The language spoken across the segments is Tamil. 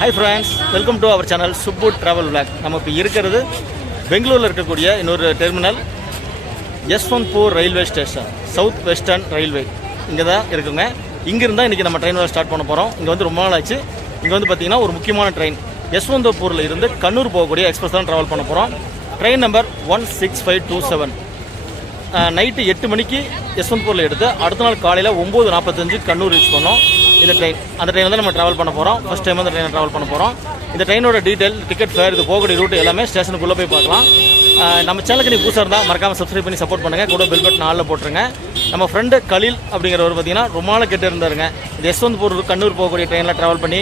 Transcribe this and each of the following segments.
Hi friends welcome to our channel Subbu travel vlog நம்ம இப்போ இருக்கிறது பெங்களூரில் இருக்கக்கூடிய இன்னொரு terminal Yeshwantpur railway station south western railway இங்கே தான் இருக்குங்க. இங்கிருந்தால் இன்றைக்கி நம்ம ட்ரெயின் ஸ்டார்ட் பண்ண போகிறோம் இங்கே வந்து ரொம்ப நாள் ஆச்சு. இங்கே வந்து பார்த்திங்கன்னா ஒரு முக்கியமான ட்ரெயின் யஸ்வந்தபூரில் இருந்து கண்ணூர் போகக்கூடிய எக்ஸ்பிரஸ் தான் ட்ராவல் பண்ண போகிறோம் train number one six five two seven night எட்டு மணிக்கு யஸ்வந்த்பூரில் எடுத்து அடுத்த நாள் காலையில் ஒம்பது நாற்பத்தஞ்சு கண்ணூர் ரீச் பண்ணோம். இந்த ட்ரெயின் அந்த ட்ரெயினில் தான் நம்ம ட்ராவல் பண்ண போகிறோம் ஃபஸ்ட் டைம் அந்த ட்ரெயினில் ட்ராவல் பண்ண போகிறோம் இந்த ட்ரெயினோட டீட்டெயில் டிக்கெட் ஃபேர் இது போகக்கூடிய ரூட் எல்லாமே ஸ்டேஷனுக்குள்ளே போய் பார்க்கலாம். நம்ம சேனலுக்கு நீ புதுசாக இருந்தால் மறக்காமல் சப்ஸ்கிரைப் பண்ணி சப்போர்ட் பண்ணுங்கள் கூட பெல் பட்டன் ஆளில் போட்டுருங்க. நம்ம ஃப்ரெண்டு கலில் அப்படிங்கிறவர் பார்த்தீங்கன்னா ரொம்ப நாள் கெட்டு இருந்தாருங்க. இந்த யஸ்வந்த்பூர் கண்ணூர் போகக்கூடிய ட்ரெயினில் ட்ராவல் பண்ணி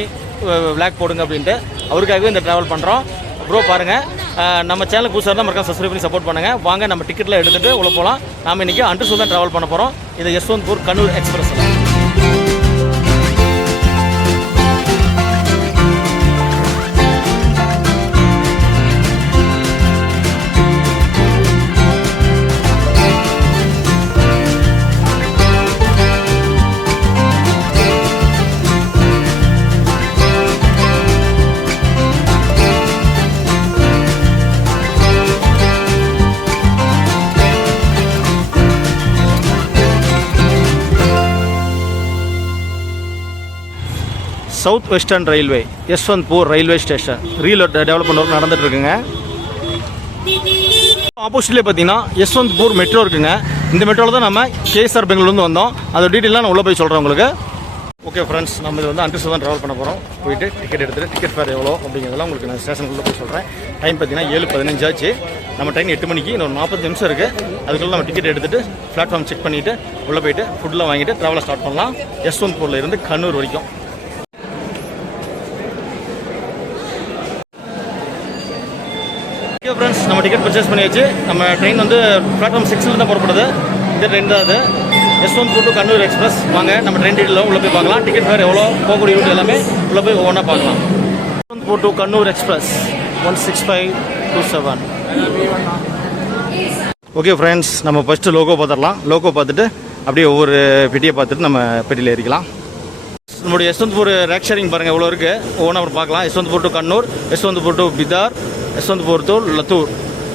விளாக் போடுங்க அப்படின்ட்டு. அவருக்காகவே இந்த ட்ராவல் பண்ணுறோம் ப்ரோ பாருங்கள் நம்ம சேனல் புதுசாக இருந்தால் மறக்காம சப்ஸ்கிரைப் பண்ணி சப்போர்ட் பண்ணுங்கள் வாங்க நம்ம டிக்கெட்டில் எடுத்துகிட்டு உள்ள போகலாம் நாம இன்றைக்கி அண்டர்சூல் தான் ட்ராவல் பண்ண போகிறோம் இது யஸ்வந்த்பூர் கண்ணூர் எக்ஸ்பிரஸில் south western railway Yeshwantpur railway station. Reel development work நடந்துட்டு இருக்குங்க ஆப்போசிட்லேயே பார்த்தீங்கன்னா யஸ்வந்த்பூர் மெட்ரோ இருக்குங்க. இந்த மெட்ரோவில் தான் நம்ம கேஎஸ்ஆர் பெங்களூர்லேருந்து வந்தோம். அதோட டீட்டெயிலாக நான் உள்ளே போய் சொல்கிறேன் உங்களுக்கு. ஓகே ஃப்ரெண்ட்ஸ் நம்ம இது வந்து அண்டர்ஸ்ட் தான் ட்ராவல் பண்ண போகிறோம் போயிட்டு டிக்கெட் எடுத்துகிட்டு டிக்கெட் ஃபேர் எவ்வளோ அப்படிங்கிறதெல்லாம் உங்களுக்கு நான் ஸ்டேஷனுக்குள்ளே போய் சொல்கிறேன் டைம் பார்த்தீங்கன்னா ஏழு பதினஞ்சு ஆச்சு. நம்ம ட்ரெயின் எட்டு மணிக்கு இன்னொரு நாற்பது நிமிஷம் இருக்குது அதுக்குள்ளே நம்ம டிக்கெட் எடுத்துகிட்டு பிளாட்ஃபார்ம் செக் பண்ணிவிட்டு உள்ளே போயிட்டு ஃபுட்டெலாம் வாங்கிட்டு ட்ராவலை ஸ்டார்ட் பண்ணலாம். யஸ்வந்த்பூரில் இருந்து கண்ணூர் வரைக்கும் ஓகே ஃப்ரெண்ட்ஸ் நம்ம டிக்கெட் பர்ச்சேஸ் பண்ணியாச்சு. நம்ம ட்ரெயின் வந்து பிளாட்ஃபார்ம் சிக்ஸில் தான் புறப்படுது. இந்த ட்ரெயின் தான் அது. யஸ்வந்த்பூர் டு கண்ணூர் எக்ஸ்பிரஸ் வாங்க நம்ம ட்ரெயின் டீட்டில் உள்ளே போய் பார்க்கலாம். டிக்கெட் வேறு எவ்வளோ போகக்கூடிய ரூட் எல்லாமே உள்ளே போய் ஒவ்வொன்றா பார்க்கலாம். Yeshwantpur to Kannur express one six five two seven okay friends நம்ம ஃபஸ்ட்டு லோகோ பார்த்துடலாம். லோகோ பார்த்துட்டு அப்படியே ஒவ்வொரு பெட்டியை பார்த்துட்டு நம்ம பெட்டியில் ஏறிக்கலாம். நம்மளுடைய யஸ்வந்த்பூர் ரேக் ஷேரிங் பாருங்கள் எவ்வளோ இருக்குது ஒவ்வொன்றா அப்புறம் பார்க்கலாம். யஸ்வந்த்பூர் டு கண்ணூர் யஸ்வந்த்பூர் டு பிதார் யஸ்வந்த்பூர் தூர் லத்தூர்.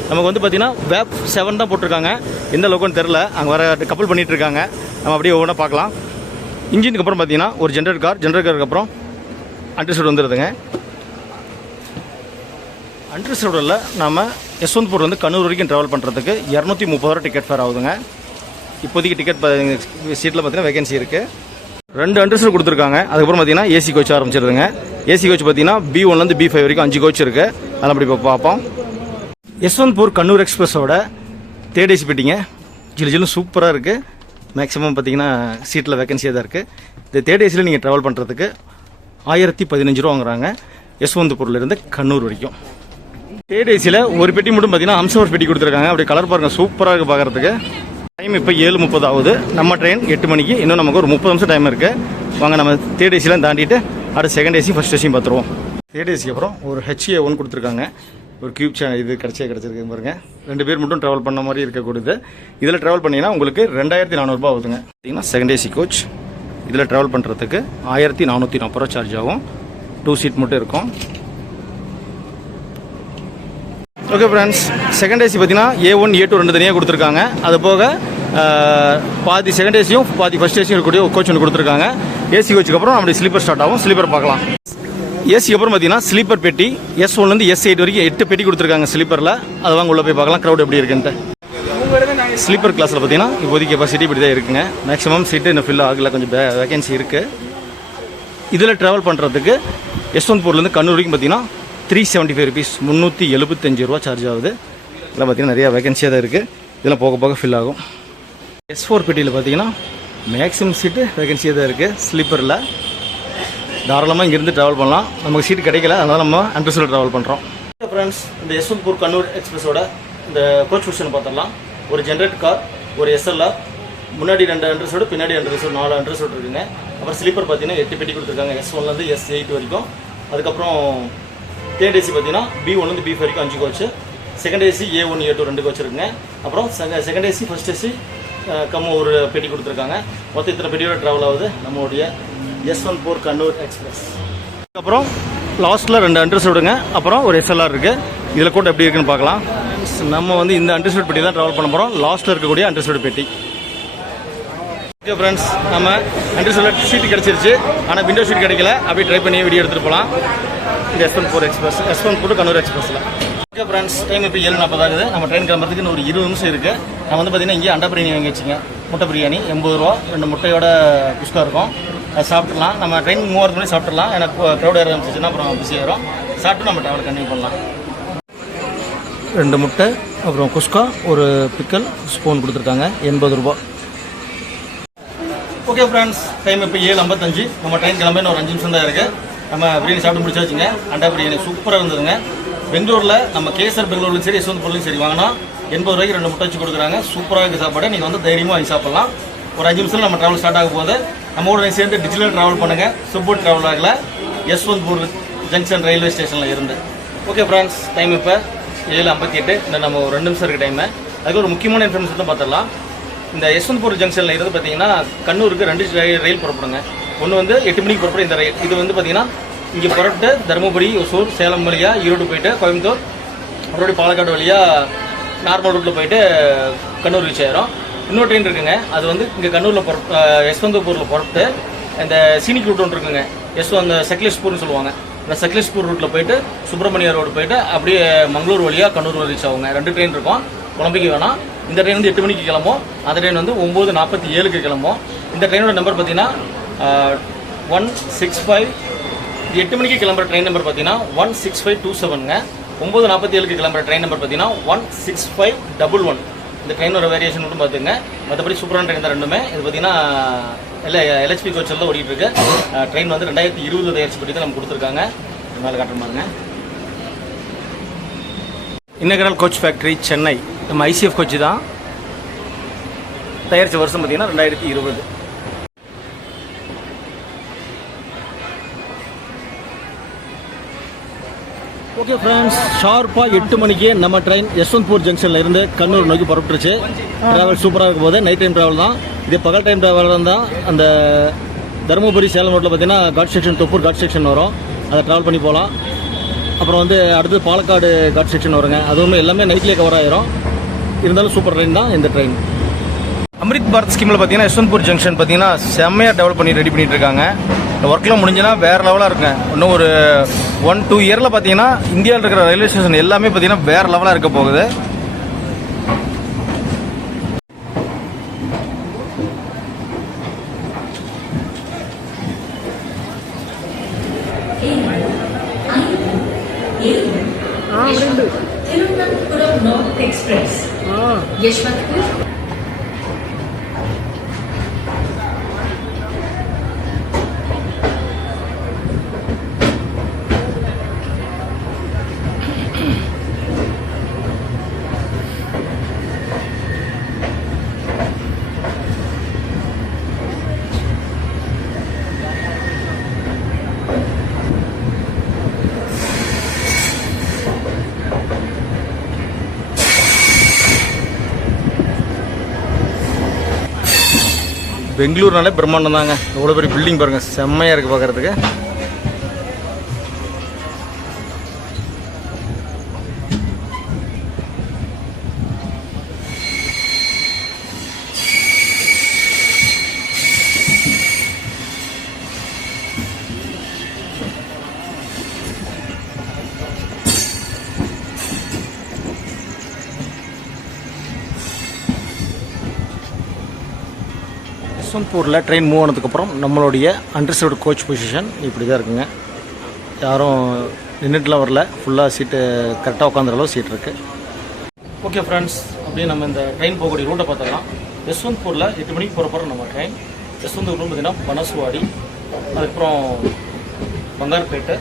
நமக்கு வந்து பார்த்தீங்கன்னா வேப் செவன் தான் போட்டிருக்காங்க. எந்த லோக்கோன்னு தெரில அங்கே வர கப்பல் பண்ணிகிட்டு இருக்காங்க. நம்ம அப்படியே ஒவ்வொன்றா பார்க்கலாம். இன்ஜினுக்கு அப்புறம் பார்த்தீங்கன்னா ஒரு ஜென்ரல் கார் ஜென்ரல் காருக்கு அப்புறம் அண்டர்சூட் வந்துடுதுங்க அண்டர்சூடில் நம்ம யஸ்வந்த்பூர் வந்து கண்ணூர் வரைக்கும் ட்ராவல் பண்ணுறதுக்கு இரநூத்தி முப்பது ரூபா டிக்கெட் ஃபேர் ஆகுதுங்க. இப்போதைக்கு டிக்கெட் சீட்டில் பார்த்தீங்கன்னா வேகன்சி இருக்குது ரெண்டு அண்டர்ஸ்டர் கொடுத்துருக்காங்க. அதுக்கப்புறம் பார்த்தீங்கன்னா ஏசி கோச் ஆரம்பிச்சிருதுங்க. ஏசி கோச் பார்த்தீங்கன்னா பி ஒன்லேருந்து பி ஃபைவ் வரைக்கும் அஞ்சு கோச் இருக்குது அதெல்லாம் அப்படி இப்போ பார்ப்போம். யஸ்வந்த்பூர் கண்ணூர் எக்ஸ்பிரஸோட தேர்ட் ஏசி பெட்டிங்க ஜிலு ஜிலும் சூப்பராக இருக்குது மேக்ஸிமம் பார்த்தீங்கன்னா சீட்டில் வேகன்சியாக தான் இருக்குது இந்த தேர்ட் ஏசியில் நீங்கள் ட்ராவல் பண்ணுறதுக்கு ஆயிரத்தி பதினஞ்சு ரூபா வாங்குறாங்க. யஸ்வந்த்பூர்லேருந்து கண்ணூர் வரைக்கும். தேர்ட் ஏசியில் ஒரு பெட்டி மட்டும் பார்த்தீங்கன்னா அம்சவர் பெட்டி கொடுத்துருக்காங்க. அப்படி கலர் பாருங்க சூப்பராக இருக்குது பார்க்குறதுக்கு டைம் இப்போ ஏழு முப்பது ஆகுது நம்ம ட்ரெயின் எட்டு மணிக்கு. இன்னும் நமக்கு ஒரு முப்பது நிமிஷம் டைம் இருக்குது வாங்க நம்ம தேர்ட் ஏசிலாம் தாண்டிட்டு அடுத்து செகண்ட் ஏசி ஃபஸ்ட் ஏசியும் பார்த்துருவோம். தேர்ட் ஏசிக்கு அப்புறம் ஒரு ஹெச்ஏ ஒன் கொடுத்துருக்காங்க. ஒரு கியூப் சேனல் இது கிடச்சே கிடச்சிருக்கு பாருங்க. ரெண்டு பேர் மட்டும் ட்ராவல் பண்ண மாதிரி இருக்கக்கூடியது இதில் ட்ராவல் பண்ணிங்கன்னா உங்களுக்கு ரெண்டாயிரத்தி நானூறுபா ஆகுதுங்க. பார்த்தீங்கன்னா செகண்ட் ஏசி கோச் இதில் ட்ராவல் பண்ணுறதுக்கு ஆயிரத்தி நானூற்றி நாற்பது ரூபா சார்ஜ் ஆகும். டூ சீட் மட்டும் இருக்கும். ஓகே ஃப்ரெண்ட்ஸ் செகண்ட் ஏசி பார்த்தீங்கன்னா ஏ ஒன் ஏ டூ ரெண்டு தனியாக கொடுத்துருக்காங்க. அது போக பாதி செகண்ட் ஏசியும் பாதி ஃபஸ்ட் ஏசியும் இருக்கக்கூடிய கோச் ஒன்று கொடுத்துருக்காங்க. ஏசி கோச்சுக்கு அப்புறம் அப்படி ஸ்லீப்பர் ஸ்டார்ட் ஆகும். ஸ்லீப்பர் பார்க்கலாம். ஏசிக்கு அப்புறம் பார்த்தீங்கன்னா ஸ்லீப்பர் பெட்டி எஸ் ஒன்லேருந்து எஸ் எயிட் வரைக்கும் எட்டு பெட்டி கொடுத்துருக்காங்க ஸ்லீப்பரில் அது வாங்க உள்ளே போய் பார்க்கலாம். க்ரௌட் எப்படி இருக்குன்ட்டு. ஸ்லீப்பர் கிளாஸில் பார்த்தீங்கன்னா இப்போதைக்கு கெப்பாசிட்டி இப்படி தான் இருக்குங்க. மேக்ஸிமம் சீட்டு இன்னும் ஃபில் ஆகல. கொஞ்சம் வேகன்சி இருக்குது இதில் ட்ராவல் பண்ணுறதுக்கு யஸ்வந்த்பூர்லேருந்து கண்ணூர் வரைக்கும் பார்த்தீங்கன்னா த்ரீ செவன்ட்டி ஃபைவ் ருபீஸ் முந்நூற்றி எழுபத்தஞ்சு ரூபா சார்ஜ் ஆகுது. இதெல்லாம் பார்த்தீங்கன்னா நிறையா வேகன்சியாக தான் இருக்குது இதெல்லாம் போக போக ஃபில் ஆகும். எஸ் ஃபோர் பெட்டியில் பார்த்தீங்கன்னா மேக்ஸிமம் சீட்டு வேகன்சியாக தான் இருக்குது ஸ்லீப்பரில் தாராளமாக இங்கேருந்து ட்ராவல் பண்ணலாம். நமக்கு சீட் கிடைக்கல அதனால் நம்ம அண்டர்ஸில் ட்ராவல் பண்ணுறோம் ஃப்ரெண்ட்ஸ் இந்த யஸ்வந்த்பூர் கண்ணூர் எக்ஸ்பிரஸோட இந்த கோச் பொசிஷன் பார்த்துடலாம். ஒரு ஜென்ரேட் கார் ஒரு எஸ்எல்ஆர் முன்னாடி ரெண்டு அண்ட்ரஸோடு பின்னாடி அண்டர்ஸோடு நாலு அண்ட்ரஸோடு இருக்குங்க. அப்புறம் ஸ்லீப்பர் பார்த்தீங்கன்னா எட்டு பெட்டி கொடுத்துருக்காங்க. எஸ் ஒன்லேருந்து எஸ் எயிட் வரைக்கும். அதுக்கப்புறம் தேர்ட் ஏசி பார்த்தீங்கன்னா பி ஒன்லேருந்து பி வரைக்கும் அஞ்சு coach. Second AC A one A two ரெண்டு கோச்சு இருக்குங்க. அப்புறம் செகண்ட் ஏசி ஃபர்ஸ்ட் ஏசி கம்ம ஒரு பெட்டி கொடுத்துருக்காங்க. மொத்தம் இத்தனை பெட்டியோட ட்ராவல் ஆகுது. நம்மளுடைய S one four Kannur express அப்புறம் லாஸ்ட்டில் ரெண்டு அண்டர்ஸ் விடுங்க. அப்புறம் ஒரு எஸ்எல்ஆர் இருக்குது இதில் கூட எப்படி இருக்குன்னு பார்க்கலாம். நம்ம வந்து இந்த அண்டர்ஸ்வீட் பெட்டி தான் ட்ராவல் பண்ண போகிறோம் லாஸ்ட்டில் இருக்கக்கூடிய அண்டர்ஸ்வீட் பெட்டி. ஓகே ஃப்ரெண்ட்ஸ் நம்ம அண்டர்ஸ்வீட் சீட்டு கிடச்சிருச்சு. ஆனால் விண்டோ சீட் கிடைக்கல. அப்படியே ட்ரை பண்ணி வீடியோ எடுத்துகிட்டு போகலாம் இந்த S one four express S one four Kannur எக்ஸ்பிரஸில் ஓகே ஃப்ரெண்ட்ஸ் டைம் இப்போ ஏழு நாற்பது ஆகுது. நம்ம ட்ரெயின் கிளம்புறதுக்கு ஒரு இருபது நிமிஷம் இருக்குது நான் வந்து பார்த்தீங்கன்னா இங்கே அண்டா பிரியாணி வாங்கி வச்சுங்க. முட்டை பிரியாணி எண்பது ரூபா ரெண்டு முட்டையோட குஸ்கா இருக்கும். அது சாப்பிட்றலாம் நம்ம ட்ரெயின் மூவாயிரத்து மணி சாப்பிட்றலாம் எனக்கு க்ரௌட் ஏற ஆரம்பிச்சிச்சுன்னா அப்புறம் பிஸி ஆயிரும். சாப்பிட்டு நம்ம ட்ராவல் கண்டினியூ பண்ணலாம். ரெண்டு முட்டை அப்புறம் குஸ்கா ஒரு பிக்கல் ஸ்பூன் கொடுத்துருக்காங்க. எண்பது ரூபா. ஓகே ஃப்ரெண்ட்ஸ் டைம் இப்போ ஏழு ஐம்பத்தஞ்சு. நம்ம ட்ரெயின் கிளம்ப ஒரு அஞ்சு நிமிஷம் தான் இருக்குது நம்ம பிரியாணி சாப்பிட்டு முடிச்சாச்சுங்க. அண்டா பிரியாணி சூப்பராக இருந்ததுங்க. பெங்களூரில் நம்ம கேசர் பெங்களூர்லையும் சரி யஸ்வந்த் பொருளையும் சரி வாங்கினா எண்பது ரூபாய்க்கு ரெண்டு முட்டை வச்சு கொடுக்குறாங்க. சூப்பராக இருக்குது சாப்பாடு. நீங்கள் வந்து தைரியமாக வாங்கி சாப்பிட்லாம். ஒரு அஞ்சு நிமிஷத்தில் நம்ம ட்ராவல் ஸ்டார்ட் ஆக போகுது. நம்ம கூட சேர்ந்து டிஜிட்டல் ட்ராவல் பண்ணுங்கள் சுப்பூர் ட்ராவல் ஆகல. யஸ்வந்த்பூர் ஜங்ஷன் ரயில்வே ஸ்டேஷனில் இருந்து. ஓகே ஃப்ரெண்ட்ஸ் டைம் இப்போ ஏழு ஐம்பத்தி எட்டு. இந்த நம்ம ஒரு ரெண்டு நிமிஷம் இருக்க டைமு அதுக்கு ஒரு முக்கியமான இன்ஃபர்மேஷன் தான் பார்த்துடலாம். இந்த யஸ்வந்த்பூர் ஜங்ஷனில் இருந்து பார்த்தீங்கன்னா கண்ணூருக்கு ரெண்டு ரயில் ரயில் புறப்படுங்க. ஒன்று வந்து எட்டு மணிக்கு புறப்படும் இந்த ரயில் இது வந்து பார்த்தீங்கன்னா இங்கே புறப்பட்டு தருமபுரி ஒசூர் சேலம் வழியாக ஈரோடு போயிட்டு கோயம்புத்தூர் மறுபடியும் பாலக்காடு வழியாக நார்மல் ரூட்டில் போயிட்டு கண்ணூர் ரீச் ஆயிரும் இன்னொரு ட்ரெயின் இருக்குங்க. அது வந்து இங்கே கண்ணூரில் புற யஸ்வந்தபூரில் புறப்பட்டு இந்த சீனிக் ரூட் ஒன்று இருக்குங்க. யஸ்வ அந்த சக்லேஷ்பூர்னு சொல்லுவாங்க. இந்த சக்லேஷ்பூர் ரூட்டில் போயிட்டு சுப்பிரமணிய ரோடு போயிட்டு அப்படியே மங்களூர் வழியாக கண்ணூர் ரீச் ஆகுங்க. ரெண்டு ட்ரெயின் இருக்கும். குழம்பிக்கு வேணாம். இந்த ட்ரெயின் வந்து எட்டு மணிக்கு கிளம்பும். அந்த ட்ரெயின் வந்து ஒம்பது நாற்பத்தி ஏழுக்கு கிளம்பும். இந்த ட்ரெயினோட நம்பர் பார்த்தீங்கன்னா ஒன் சிக்ஸ் ஃபைவ் எட்டு மணிக்கு கிளம்புற ட்ரெயின் நம்பர் பார்த்தீங்கன்னா ஒன் சிக்ஸ் ஃபைவ் டூ செவனுங்க ஒம்பது நாற்பத்தி ஏழுக்கு கிளம்புற ட்ரெயின் நம்பர் பார்த்தீங்கன்னா one six five double one இந்த ட்ரெயினோட வேரியேஷன் மட்டும் பார்த்துங்க. மற்றபடி சூப்பரான ட்ரெயின் தான் ரெண்டுமே. இது பார்த்தீங்கன்னா இல்லை எல்ஹெச்பி கோச்சில் தான் ஓடிட்டு இருக்கு ட்ரெயின் வந்து ரெண்டாயிரத்தி இருபது தயாரிச்சு பற்றி தான் நம்ம கொடுத்துருக்காங்க. மேலே காட்டுற பாருங்க இன்னகரல் கோச் ஃபேக்ட்ரி சென்னை. நம்ம ஐசிஎஃப் கோச் தான். தயாரித்த வருஷம் பார்த்தீங்கன்னா ரெண்டாயிரத்தி இருபது. ஓகே ஃப்ரெண்ட்ஸ் ஷார்ப்பாக எட்டு மணிக்கு நம்ம ட்ரெயின் யஸ்வந்த்பூர் ஜங்ஷனில் இருந்து கண்ணூர் நோக்கி புறப்பட்டுருச்சு. ட்ராவல் சூப்பராக இருக்கும் போது நைட் டைம் ட்ராவல் தான். இதே பகல் டைம் ட்ராவல் இருந்தால் அந்த தருமபுரி சேலம் ரோட்டில் பார்த்தீங்கன்னா காட் செக்ஷன் தொப்பூர் காட் செக்ஷன் வரும். அதை ட்ராவல் பண்ணி போகலாம். அப்புறம் வந்து அடுத்து பாலக்காடு காட் செக்ஷன் வருங்க. அதுவுமே எல்லாமே நைட்லேயே கவர் ஆயிரும். இருந்தாலும் சூப்பர் ட்ரெயின் தான் இந்த ட்ரெயின். அம்ரித் பாரத் ஸ்கீமில் பார்த்தீங்கன்னா யஸ்வந்த்பூர் ஜங்ஷன் பார்த்தீங்கன்னா செம்மையாக டெவலப் பண்ணி ரெடி பண்ணிட்டு இருக்காங்க. இந்த ஒர்க்லாம் முடிஞ்சுன்னா வேறு லெவலாக இருக்குங்க இன்னும் ஒரு ஒன் டூ இயரில் பார்த்தீங்கன்னா இந்தியாவில் இருக்கிற ரயில்வே ஸ்டேஷன் எல்லாமே பார்த்தீங்கன்னா வேறு லெவலாக இருக்க போகுது. பெங்களூர்னாலே பிரம்மாண்டம் தாங்க. எவ்வளோ பெரிய பில்டிங் பாருங்கள் செம்மையாக இருக்குது பார்க்குறதுக்கு யஸ்வந்த்பூரில் ட்ரெயின் மூவ் ஆனதுக்கப்புறம் நம்மளுடைய அண்டர்சர்வ்டு கோச் பொசிஷன் இப்படி தான் இருக்குங்க. யாரும் நின்றுட்டுலாம் வரல. ஃபுல்லாக சீட்டு கரெக்டாக உட்காந்துற அளவு சீட் இருக்குது ஓகே ஃப்ரெண்ட்ஸ் அப்படியே நம்ம இந்த ட்ரெயின் போகக்கூடிய ரூட்டை பார்த்துக்கலாம் யஸ்வந்த்பூரில் எட்டு மணிக்கு போகிற போகிற நம்ம ட்ரெயின் யஸ்வந்த்பூர் பார்த்தீங்கன்னா பனசுவாடி. அதுக்கப்புறம் பங்கார்பேட்டை.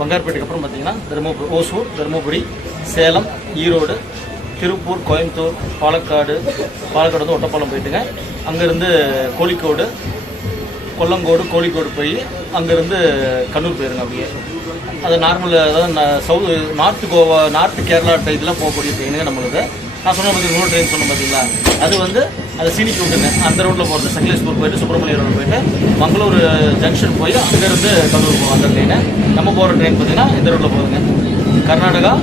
பங்கார்பேட்டுக்கு அப்புறம் பார்த்தீங்கன்னா தருமபுரி ஓசூர் தருமபுரி சேலம் ஈரோடு திருப்பூர் கோயம்புத்தூர் பாலக்காடு பாலக்காடு வந்து ஒட்டப்பாலம் போயிட்டுங்க. அங்கேருந்து கோழிக்கோடு கொல்லங்கோடு கோழிக்கோடு போய் அங்கேருந்து கண்ணூர் போயிருங்க அப்படியே. அது நார்மல் அதாவது south north Goa north Kerala இதெல்லாம் போகக்கூடிய ட்ரெயினுங்க நம்மளுக்கு நான் சொன்ன பற்றி இன்னொரு ட்ரெயின் சொன்னேன் பார்த்தீங்களா அது வந்து அது சீனிக்கு விட்டுங்க அந்த ரோட்டில் போகிறது சங்கலேஷ்பூர் போயிட்டு சுப்பிரமணிய ரோடு போயிட்டு மங்களூர் ஜங்ஷன் போய் அங்கேருந்து கடலூர் போகும் அந்த ட்ரெயினை நம்ம போகிற ட்ரெயின் பார்த்தீங்கன்னா இந்த ரோட்டில் போகுதுங்க. கர்நாடகா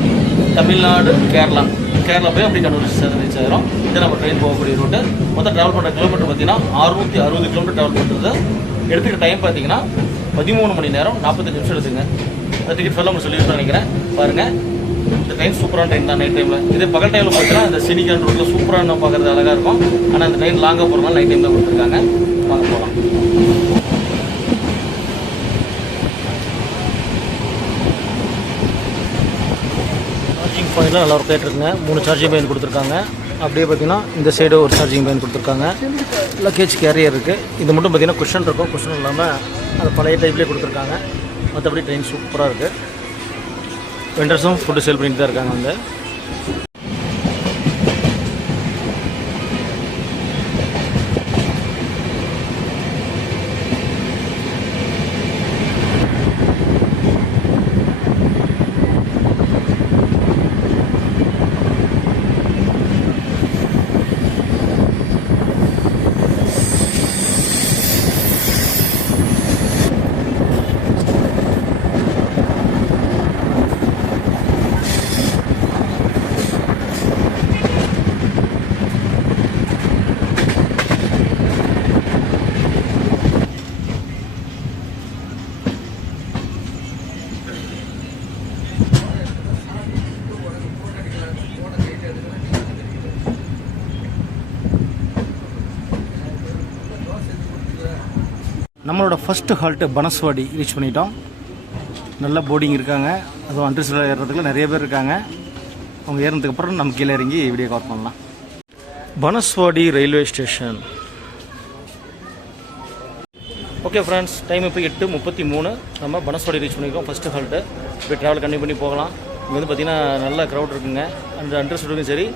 தமிழ்நாடு கேரளா. கேரளா போய் அப்படி கடலூர் ரீச் ஆயிரும் இது நம்ம ட்ரெயின் போகக்கூடிய ரூட்டு மொத்தம் ட்ராவல் பண்ணுற கிலோமீட்டர் பார்த்தீங்கன்னா அறுநூத்தி அறுபது கிலோமீட்டர் ட்ராவல் பண்ணுறது எடுத்துக்கிற டைம் பார்த்தீங்கன்னா பதிமூணு மணி நேரம் நாற்பத்தஞ்சு நிமிஷம் எடுத்துங்க. அந்த டிக்கெட் ஃபெல்லாம் உங்களுக்கு நினைக்கிறேன். பாருங்கள் இந்த ட்ரெயின் சூப்பரான ட்ரெயின் தான் நைட் டைமில் இதே பகல் டைமில் பார்த்தீங்கன்னா இந்த சினிகான் ரூட்டில் சூப்பரான பார்க்குறது அழகாக இருக்கும். ஆனால் அந்த ட்ரெயின் லாங்காக போகிறனால நைட் டைமில் கொடுத்துருக்காங்க. வாங்க போகலாம் சார்ஜிங் பாயிண்ட்லாம் நல்லா ஒர்க் ஆகிட்டுருக்குங்க மூணு சார்ஜிங் பாயிண்ட் கொடுத்துருக்காங்க. அப்படியே பார்த்தீங்கன்னா இந்த சைடு ஒரு சார்ஜிங் பாயிண்ட் கொடுத்துருக்காங்க. லக்கேஜ் கேரியர் இருக்குது இது மட்டும் பார்த்தீங்கன்னா குஷன் இருக்கும். குஷன் இல்லாமல் அது பழைய டைப்லேயே கொடுத்துருக்காங்க. மற்றபடி ட்ரெயின் சூப்பராக இருக்குது வெண்டர்ஸும் ஃபுட்டு சேல் பண்ணிட்டு தான் இருக்காங்க வந்து ட்ரெயினோட ஃபஸ்ட்டு ஹால்ட்டு பனஸ்வாடி ரீச் பண்ணிட்டோம். நல்ல போர்டிங் இருக்காங்க. அதுவும் அன்ரிசர்வ் ஏறுறதுக்குள்ள நிறைய பேர் இருக்காங்க. அவங்க ஏறினதுக்கப்புறம் நம்ம கீழே இறங்கி வீடியோ கவர் பண்ணலாம். Banaswadi railway station okay friends time இப்போ எட்டு முப்பத்தி மூணு. நம்ம பனஸ்வாடி ரீச் பண்ணியிருக்கோம் ஃபஸ்ட்டு ஹால்ட்டு இப்போ ட்ராவல் கண்டினியூ பண்ணி போகலாம். இங்கே வந்து பார்த்திங்கன்னா நல்ல க்ரௌட் இருக்குங்க. அந்த அண்டர்ஸ்டுக்கும் சரி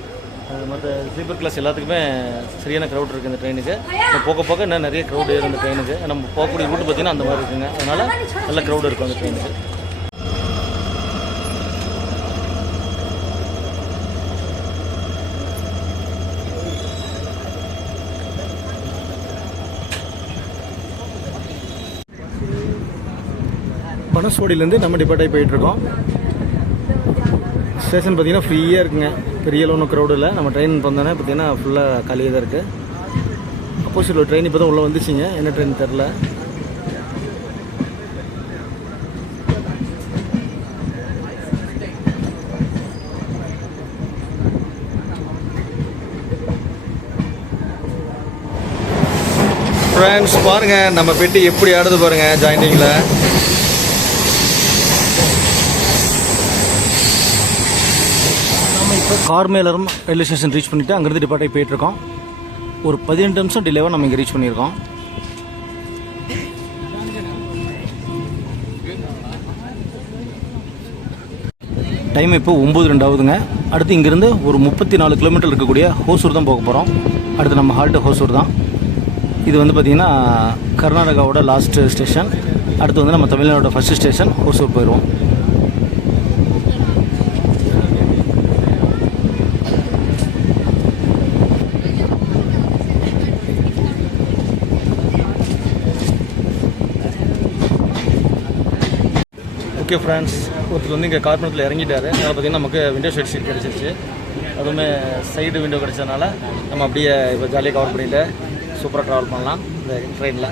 மற்ற ஸ்லீப்பர் கிளாஸ் எல்லாத்துக்குமே சரியான க்ரௌட் இருக்குது இந்த ட்ரெயினுக்கு இப்போ போக போக இன்னும் நிறைய க்ரௌட் ஏறும் இந்த ட்ரெயினுக்கு நம்ம போகக்கூடிய ரூட்டு பார்த்திங்கன்னா அந்த மாதிரி இருக்குங்க. அதனால் நல்ல க்ரௌட் இருக்கும் அந்த ட்ரெயினுக்கு பனஸ்வாடியிலேருந்து நம்ம டிபார்ட் ஆகி போயிட்டுருக்கோம். ஸ்டேஷன் பார்த்தீங்கன்னா ஃப்ரீயாக இருக்குங்க. பெரிய அளவு ஒன்றும் க்ரௌடு இல்லை. நம்ம ட்ரெயின் வந்தோன்னே பார்த்தீங்கன்னா ஃபுல்லாக காலியாக தான் இருக்குது அப்போசிட்டில் ட்ரெயின் இப்போ தான் உள்ளே வந்துச்சுங்க. என்ன ட்ரெயின் தெரில ஃப்ரெண்ட்ஸ் பாருங்கள் நம்ம பெட்டி எப்படி ஆடுது பாருங்கள் ஜாயிண்டிங்கில் நம்ம இப்போ கார்மேலரும் ரயில்வே ஸ்டேஷன் ரீச் பண்ணிவிட்டு அங்கேருந்து டிபார்ட் போயிட்டுருக்கோம். ஒரு பதினெட்டு நிமிஷம் டிலேவாக நம்ம இங்கே ரீச் பண்ணியிருக்கோம். டைம் இப்போ ஒம்பது ரெண்டாவதுங்க அடுத்து இங்கேருந்து ஒரு முப்பத்தி நாலு கிலோமீட்டர் இருக்கக்கூடிய ஹோசூர் தான் போக போகிறோம் அடுத்து நம்ம ஹால்ட்டு ஹோசூர் தான். இது வந்து பார்த்திங்கன்னா கர்நாடகாவோட லாஸ்ட் ஸ்டேஷன் அடுத்து வந்து நம்ம தமிழ்நாடோட ஃபஸ்ட்டு ஸ்டேஷன் ஹோசூர் போயிடுவோம் ஓகே ஃப்ரெண்ட்ஸ் ஒருத்தர் வந்து இங்கே கார்பனத்தில் இறங்கிட்டாரு. அதனால் பார்த்தீங்கன்னா நமக்கு விண்டோ ஷீட் சீட் கிடச்சிருச்சு. அதுவுமே சைடு விண்டோ கிடச்சதுனால நம்ம அப்படியே இப்போ ஜாலியாக கவர் பண்ணிட்டு சூப்பராக ட்ராவல் பண்ணலாம் இந்த ட்ரெயினில்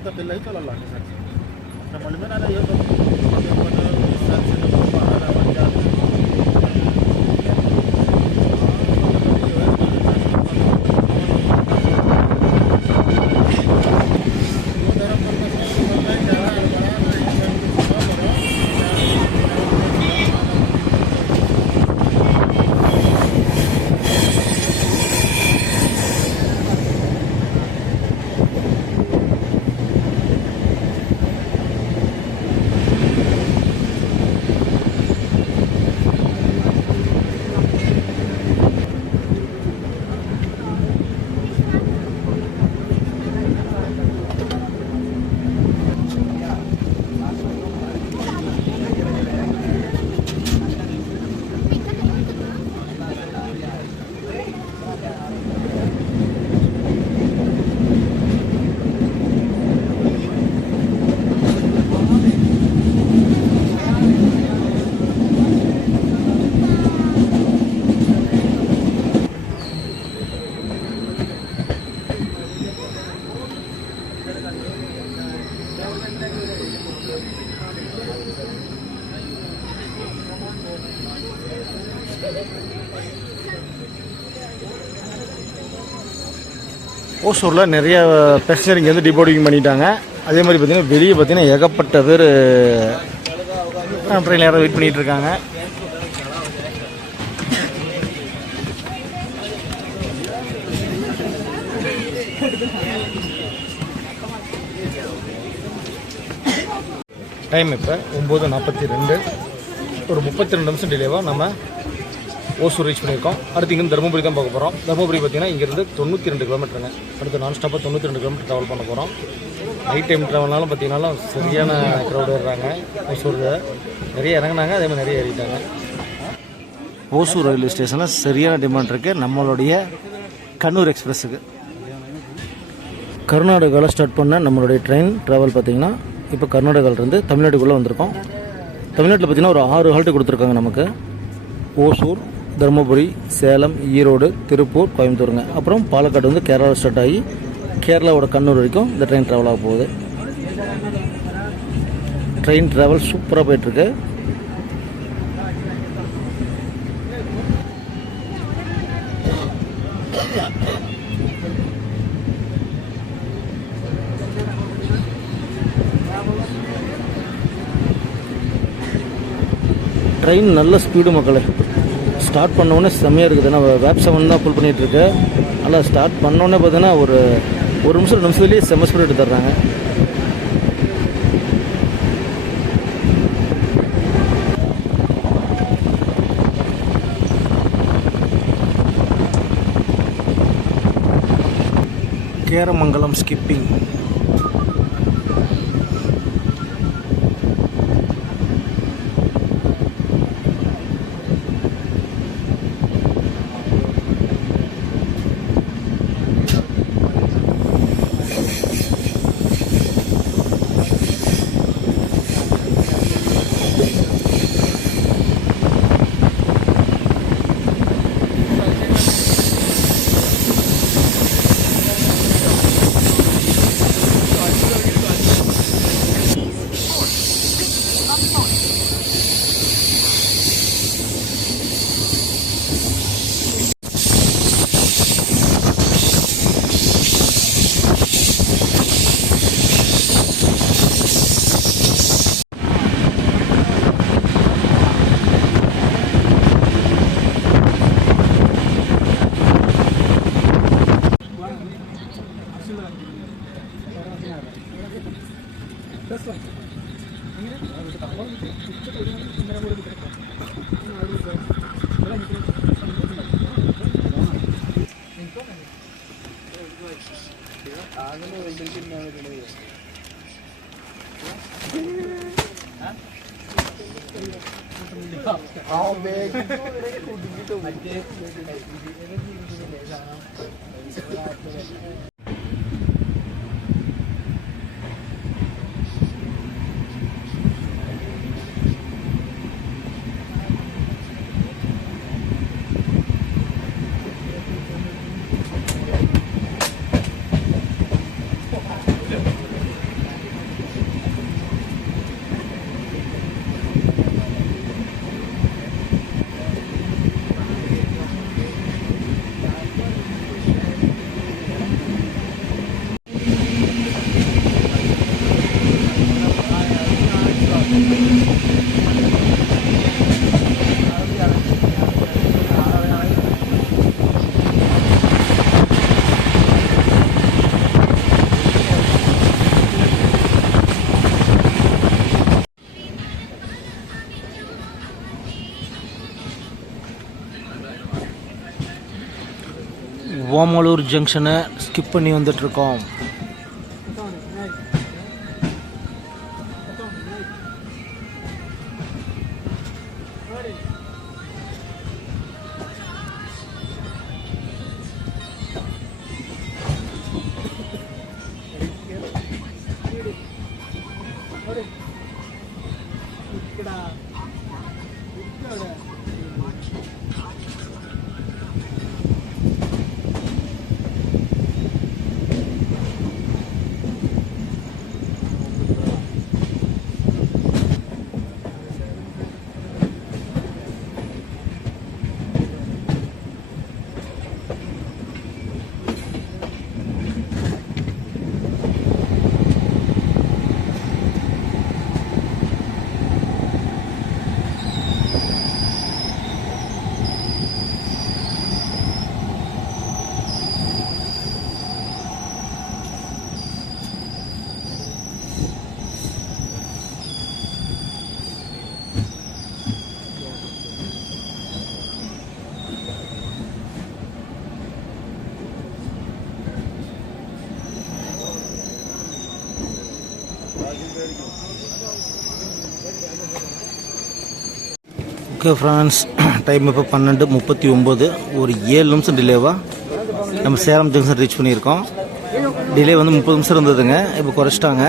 होता पेल्लाही चालला ஓசூரில் நிறைய பேசஞ்சர் இங்கே வந்து டிபோர்டிங் பண்ணிட்டாங்க. அதே மாதிரி பார்த்தீங்கன்னா வெளியே பார்த்தீங்கன்னா ஏகப்பட்ட பேர் ட்ரெயின் யாரும் வெயிட் பண்ணிகிட்டு இருக்காங்க. டைம் இப்போ ஒம்பது நாற்பத்தி ரெண்டு. ஒரு முப்பத்தி ரெண்டு நிமிஷம் டிலேவாக நம்ம ஓசூர் ரீச் பண்ணியிருக்கோம். அடுத்து இங்கேருந்து தருமபுரி தான் பார்க்க போகிறோம் தருமபுரி பார்த்தீங்கன்னா இங்கேருந்து தொண்ணூற்றி ரெண்டு கிலோமீட்டருங்க அடுத்து நான் ஸ்டாப்பாக தொண்ணூற்றி ரெண்டு கிலோமீட்டர் ட்ராவல் பண்ண போகிறோம் நைட் டைம் ட்ராவல்னாலும் பார்த்தீங்கன்னா சரியான க்ரௌடு வர்றாங்க ஓசூரில் நிறைய இறங்குனாங்க அதே மாதிரி நிறைய ஏறிட்டாங்க. ஓசூர் ரயில்வே ஸ்டேஷனில் சரியான டிமாண்ட் இருக்குது நம்மளுடைய கண்ணூர் எக்ஸ்பிரஸுக்கு கர்நாடகாவில் ஸ்டார்ட் பண்ண நம்மளுடைய ட்ரெயின் ட்ராவல் பார்த்தீங்கன்னா இப்போ கர்நாடகாவிலேருந்து தமிழ்நாட்டுக்குள்ளே வந்திருக்கோம். தமிழ்நாட்டில் பார்த்தீங்கன்னா ஒரு ஆறு ஹால்ட்டு கொடுத்துருக்காங்க நமக்கு. ஓசூர் தருமபுரி சேலம் ஈரோடு திருப்பூர் கோயம்புத்தூருங்க. அப்புறம் பாலக்காடு வந்து கேரளா ஸ்டார்ட் ஆகி கேரளாவோட கண்ணூர் வரைக்கும் இந்த ட்ரெயின் ட்ராவல் ஆக போகுது. ட்ரெயின் ட்ராவல் சூப்பராக போயிட்டுருக்கு. ட்ரெயின் நல்ல ஸ்பீடு மக்களே. ஸ்டார்ட் பண்ணோடனே செம்மையாக இருக்குது. நான் வேப் செவன் தான் ஃபுல் பண்ணிகிட்டு நல்லா ஸ்டார்ட் பண்ணோடனே பார்த்தீங்கன்னா ஒரு ஒரு நிமிஷம் நிமிஷத்துலேயே செம்ம ஸ்பீட் எடுத்து தர்றாங்க. கேரமங்கலம் ஸ்கிப்பிங் ஓமலூர் ஜங்ஷனை ஸ்கிப் பண்ணி வந்துட்டுருக்கோம். ஓகே ஃப்ரெண்ட்ஸ் டைம் இப்போ பன்னெண்டு முப்பத்தி ஒம்பது. ஒரு ஏழு நிமிஷம் டிலேவா நம்ம சேலம் ஜங்ஷன் ரீச் பண்ணியிருக்கோம். டிலே வந்து முப்பது நிமிஷம் இருந்ததுங்க. இப்போ குறைச்சிட்டாங்க.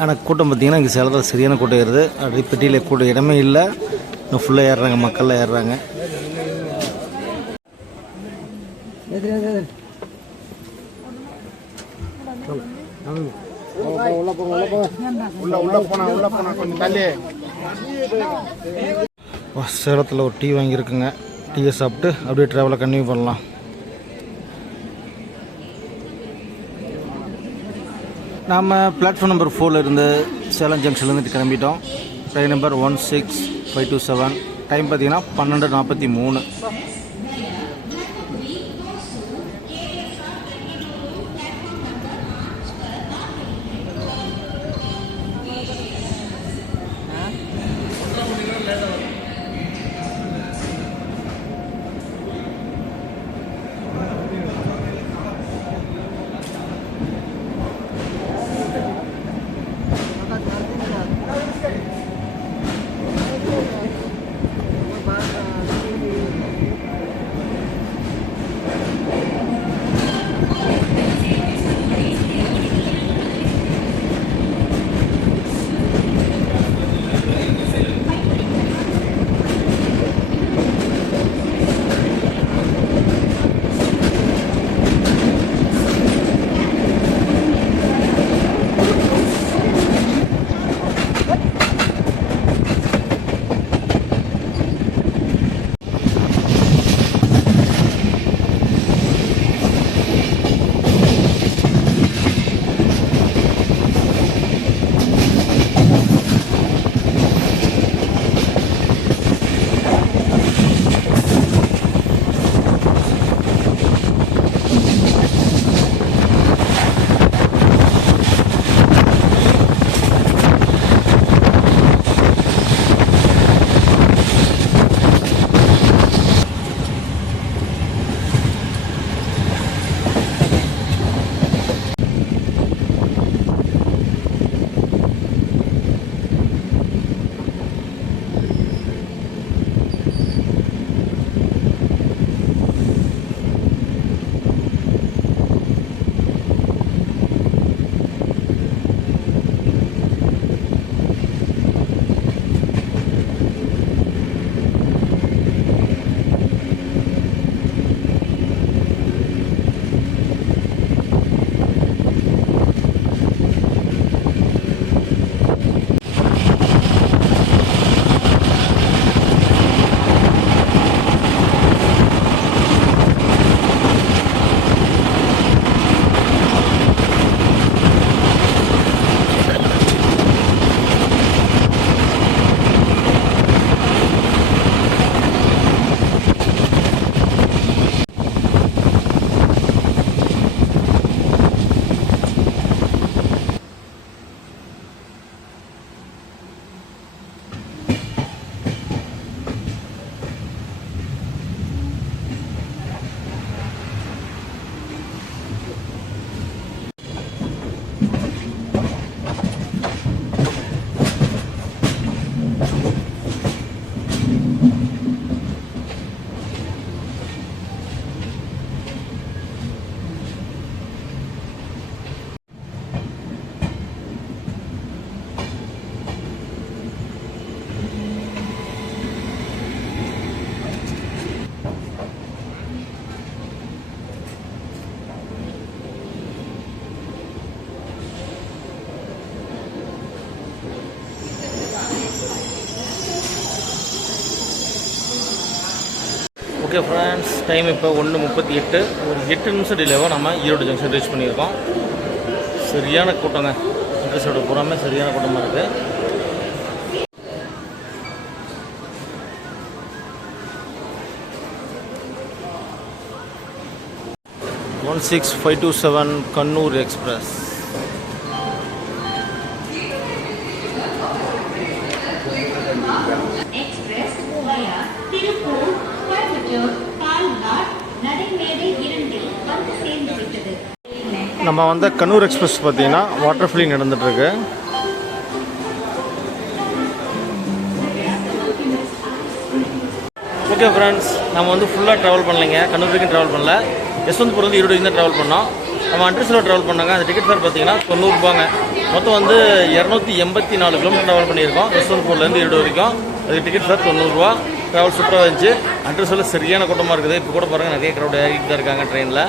ஆனால் கூட்டம் பார்த்திங்கன்னா இங்கே சேலத்தில் சரியான கூட்டம் ஏறுது. அப்படி பெட்டியில் கூட்டம் இடமே இல்லை. இன்னும் ஃபுல்லாக ஏறுறாங்க. மக்கள்லாம் ஏறுறாங்க. உள்ள போனா உள்ள போனா கொஞ்சம் தள்ளி. சேலத்தில் ஒரு டீ வாங்கியிருக்குங்க. டீயை சாப்பிட்டு அப்படியே ட்ராவலை கண்டினியூ பண்ணலாம். நாம் பிளாட்ஃபார்ம் நம்பர் ஃபோரில் இருந்து சேலம் ஜங்ஷன்லேருந்து கிளம்பிட்டோம். Train number one six five two seven time பார்த்தீங்கன்னா பன்னெண்டு நாற்பத்தி மூணு. ஓகே ஃப்ரெண்ட்ஸ் டைம் இப்போ ஒன்று முப்பத்தி எட்டு. ஒரு எட்டு நிமிஷம் டிலேவாக நம்ம ஈரோடு ஜங்ஷன் ரீச் பண்ணியிருக்கோம். சரியான கூட்டங்க. இன்ட்ரெஸ்டோட பூராமே சரியான கூட்டமாக இருக்குது one six five two seven Kannur express express via Tiruppur Coimbatore Palghat நடைமேடை இரண்டில் வந்து சேர்ந்து விட்டது நம்ம வந்த கண்ணூர் எக்ஸ்பிரஸ் பார்த்தீங்கன்னா வாட்டர் ஃபில்லிங் நடந்துட்டுருக்கு. ஓகே ஃப்ரெண்ட்ஸ் நம்ம வந்து ஃபுல்லாக ட்ராவல் பண்ணலைங்க. கண்ணூர் வரைக்கும் ட்ராவல் பண்ணல. யஸ்வந்த்பூர் வந்து இருபது தான் ட்ராவல் பண்ணோம். நம்ம அட்ரஸில் ட்ராவல் பண்ணாங்க. அந்த டிக்கெட் ஃபேர் பார்த்தீங்கன்னா தொண்ணூறுபாங்க மொத்தம் வந்து இரநூத்தி எண்பத்தி நாலு கிலோமீட்டர் ட்ராவல் பண்ணியிருக்கோம். யஸ்வந்த்பூர்லேருந்து இருபது வரைக்கும். அதுக்கு டிக்கெட் ஃபேர் தொண்ணூறுரூவா ட்ராவல் சூப்பராக இருந்துச்சு. அட்ரஸில் சரியான கூட்டமாக இருக்குது. இப்போ கூட பாருங்கள் நிறைய க்ரௌட் ஏறிட்டு தான் இருக்காங்க ட்ரெயினில்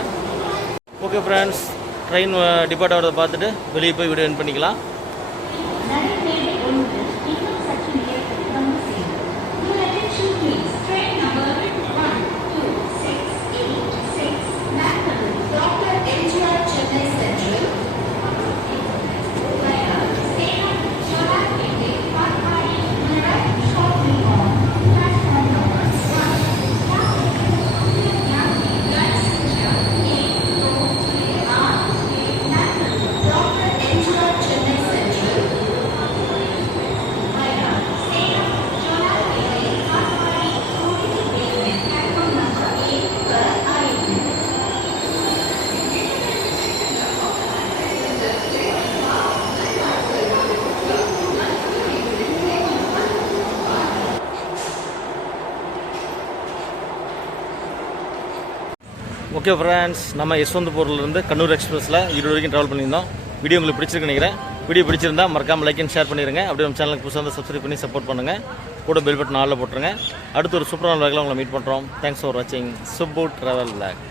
ஓகே ஃப்ரெண்ட்ஸ் ட்ரெயின் டிபார்ட் ஆகிறத பார்த்துட்டு வெளியே போய் வீடியோ என் பண்ணிக்கலாம். ஓகே ஃப்ரெண்ட்ஸ் நம்ம யஸ்வந்தபூர்லேருந்து கண்ணூர் எக்ஸ்பிரஸில் இருபது வரைக்கும் ட்ராவல் பண்ணியிருந்தோம். வீடியோ உங்களுக்கு பிடிச்சிருக்கு நினைக்கிறேன். வீடியோ பிடிச்சிருந்தா மறக்காமல் லைக் அண்ட் ஷேர் பண்ணிடுங்க அப்படியே நம்ம சேனலுக்கு புதுசாக சப்ஸ்கிரைப் பண்ணி சப்போர்ட் பண்ணுங்கள் கூட பெல் பட்டன் ஆளில் போட்டுருங்க. அடுத்து ஒரு சூப்பரான வேகில் உங்களை மீட் பண்ணுறோம் தேங்க்ஸ் ஃபார் வாட்சிங் சுப்பு ட்ராவல் பிளாக்